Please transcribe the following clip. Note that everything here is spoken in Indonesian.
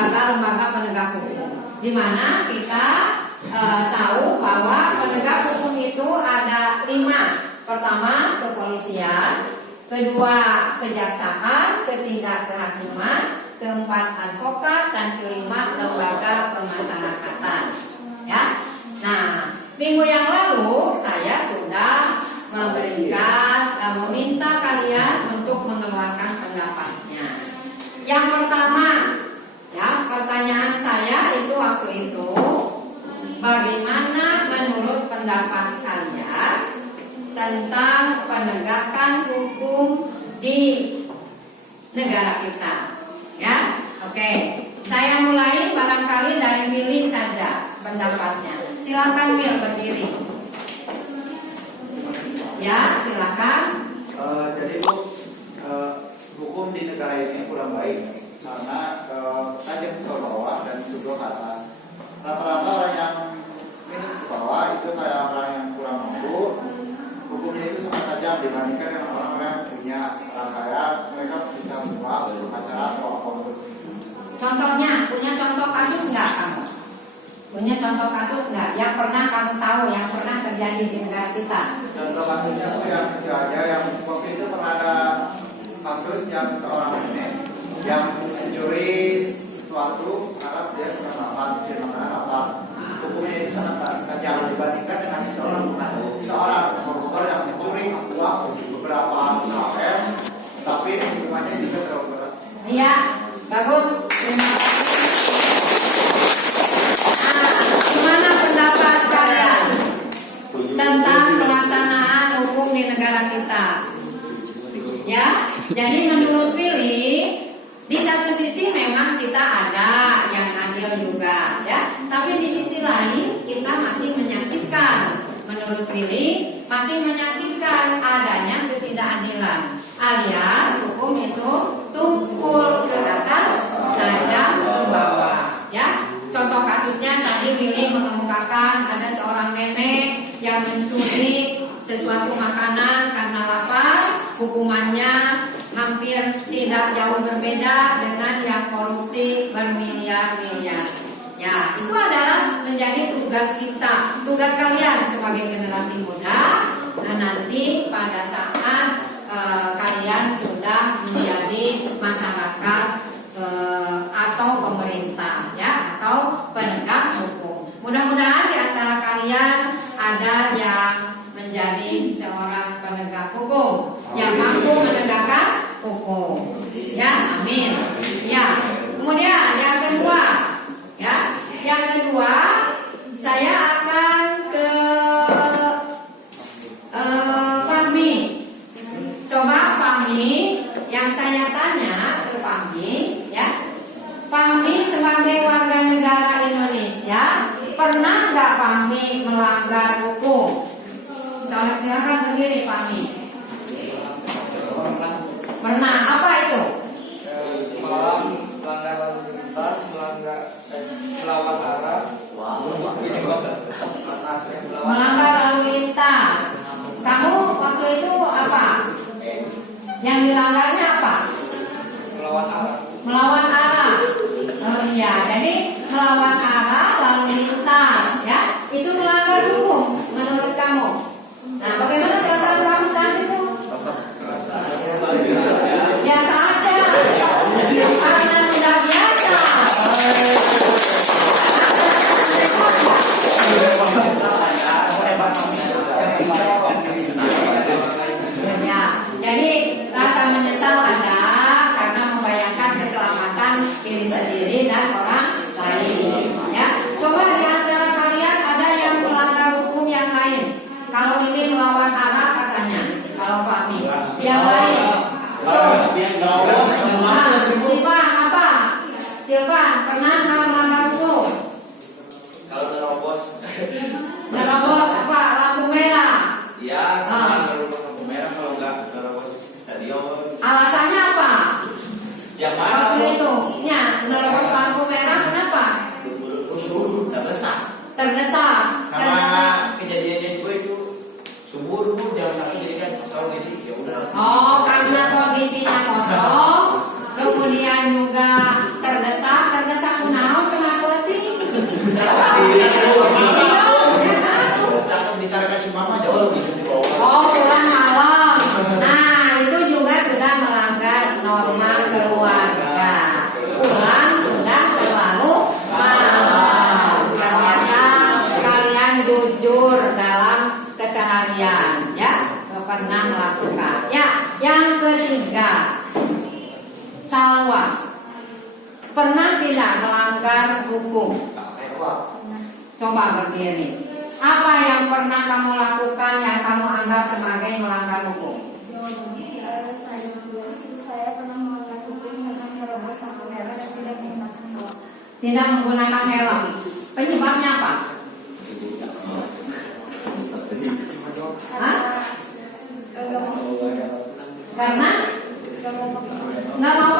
lembaga-lembaga penegak hukum, di mana kita tahu bahwa penegak hukum itu ada 5. Pertama, kepolisian, kedua, kejaksaan, ketiga, kehakiman, keempat, advokat, dan kelima, lembaga pemasyarakatan. Ya. Nah, minggu yang lalu saya sudah meminta kalian untuk mengeluarkan pendapatnya. Yang pertama, ya, pertanyaan saya itu waktu itu, bagaimana menurut pendapat kalian tentang penegakan hukum di negara kita? Ya, oke. Saya mulai barangkali dari Willy saja pendapatnya. Silakan Will, berdiri. Ya, silakan. Jadi hukum di negara ini kurang baik karena tajam ke bawah dan juga ke atas. Rata-rata orang yang minus ke bawah itu kayak orang yang kurang mampu. Hukumnya itu sangat tajam dibandingkan dengan orang-orang yang punya orang kaya, mereka bisa membuat acara atau apapun. Contohnya, punya contoh kasus nggak kamu? Punya contoh kasus nggak yang pernah kamu tahu, yang pernah terjadi di negara kita? Contoh kasusnya itu yang kecil aja, yang waktu itu pernah ada kasus yang seorang nenek yang mencuri sesuatu karena dia sedang mencuri makanan apa. Hukumnya itu sangat tajam dibandingkan dengan seorang koruptor yang mencuri uang beberapa miliar, tapi hukumannya juga terlalu berat. Iya, bagus. Terima kasih. Gimana pendapat kalian tentang pelaksanaan hukum di negara kita? Ya, jadi menurut Willy, di satu sisi memang kita ada yang adil juga, ya. Tapi di sisi lain kita masih menyaksikan, menurut Willy, masih menyaksikan adanya ketidakadilan, alias hukum itu tumpul ke atas, tajam ke bawah, ya. Contoh kasusnya tadi Willy mengemukakan ada seorang nenek yang mencuri sesuatu makanan karena lapar, hukumannya hampir tidak jauh berbeda dengan yang korupsi bermiliar-miliar. Ya, itu adalah menjadi tugas kita, tugas kalian sebagai generasi muda. Nah, nanti pada saat kalian sudah menjadi masyarakat atau pemerintah, ya, atau penegak hukum. Mudah-mudahan di antara kalian ada yang menjadi seorang penegak hukum yang mampu menegakkan hukum. Ya, amin. Ya. Kemudian yang kedua, ya, yang kedua saya akan ke Fahmi. Coba Fahmi, yang saya tanya ke Fahmi, ya. Fahmi sebagai warga negara Indonesia, pernah nggak Fahmi melanggar hukum? Silakan berdiri Fahmi. Pernah, apa itu? Melanggar lalu lintas, melawan arah, Melanggar lalu lintas. Kamu waktu itu apa? Yang dilanggarnya apa? melawan arah. Melawan arah. Oh iya, jadi melawan arah lalu lintas, ya. Itu melanggar hukum menurut kamu. Nah, bagaimana perasaan kamu saat itu? Biasa aja. Karena sudah biasa. Ya, jadi rasa menyesal ada karena membayangkan keselamatan diri sendiri dan orang lain. Ya, coba di antara kalian ada yang melanggar hukum yang lain. Kalau ini melawan arah katanya, kalau Fahmi. Yang lain, Silvan apa? Silvan pernah melanggar hukum? Kalau nerobos, Nerobos apa? Lampu merah. ya sama nerobos lampu merah, kalau nggak nerobos stadion. Alasannya apa? Yang mana? Waktu itu, ya, nerobos lampu merah kenapa? Terdesak. Terdesak. Sama kejadiannya gue itu subuh jam 1 jadi kan kosong, jadi ya udah. Oh, karena kondisinya kosong, kemudian juga terdesak. Terdesak kalian, ya, pernah melakukan. Ya, yang ketiga, Salwa, pernah tidak melanggar hukum? Coba berdiri. Apa yang pernah kamu lakukan yang kamu anggap sebagai melanggar hukum? Saya pernah melanggar hukum dengan menerobos lampu merah dan tidak menggunakan helm. Tidak menggunakan helm. Penyebabnya apa? Hah? Karena Nggak mau pakai nggak mau